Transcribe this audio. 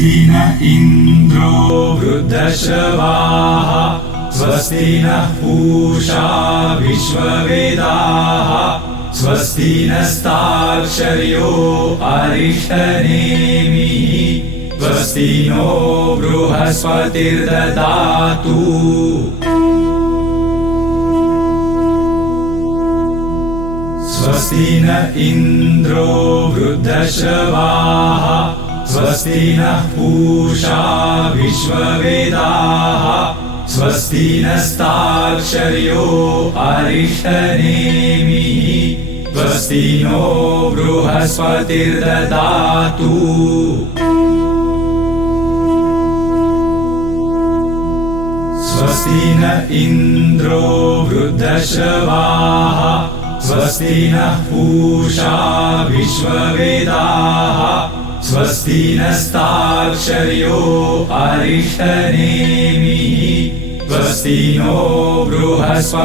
इन्द्रो वृद्धश्रवाः स्वस्ति नः पूषा विश्ववेदाः स्वस्ति नस्ताक्षर्यो अरिष्टनेमिः स्वस्ति नो बृहस्पतिर्ददातु। स्वस्ति न इन्द्रो वृद्धश्रवाः स्वस्ति नः पूषा विश्ववेदाः। स्वस्ति नस्ताक्षर्यो अरिष्टनेमिः। स्वस्ति नो बृहस्पतिर्ददातु। स्वस्ति न इन्द्रो वृद्धश्रवाः स्वस्ति नः पूषा विश्ववेदाः स्वस्ति नस्ताक्षर्यो अरिष्टनेमिः। स्वस्ति नो बृहस्पतिर्ददातु